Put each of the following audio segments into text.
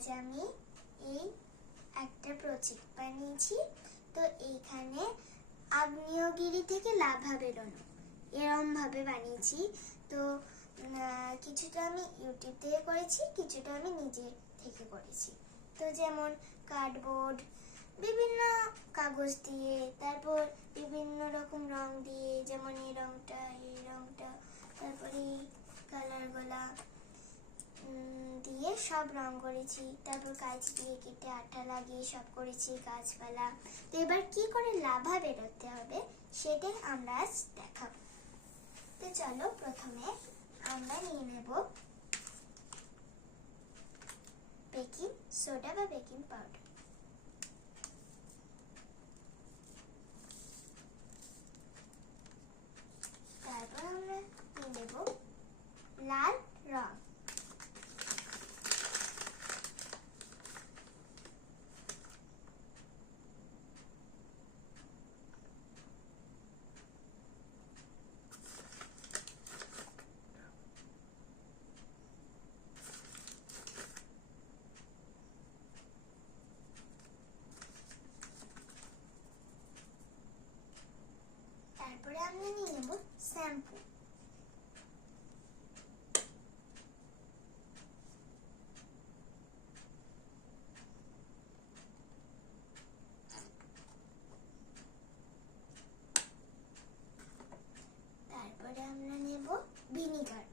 আজ আমি এই একটা প্রজেক্ট বানিয়েছি। তো এইখানে আগ্নেয়গিরি থেকে লাভা বেরোনো এরম ভাবে বানিয়েছি। তো কিছুটা আমি ইউটিউব থেকে করেছি, কিছুটা আমি নিজে থেকে করেছি। তো যেমন কার্ডবোর্ড, বিভিন্ন কাগজ দিয়ে, তারপর বিভিন্ন রকম রং দিয়ে, যেমন এই রংটা, তারপরে কালার গোলা দিয়ে সব রং করেছি। তারপর কাঁচ দিয়ে কেটে আঠা লাগিয়ে সব করেছি, গাছপালা। তো এবার কি করে লাভা বেরোতে হবে সেটাই আমরা আজ দেখাবো। তো চলো, প্রথমে আমরা নিয়ে নেব বেকিং সোডা বা বেকিং পাউডার। তারপর আমরা নিয়ে নেব লাল রং। তারপরে আমরা নিয়ে নেব শ্যাম্পু। তারপরে আমরা নেব ভিনিগার।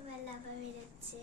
এবার লাভা বেরোচ্ছে।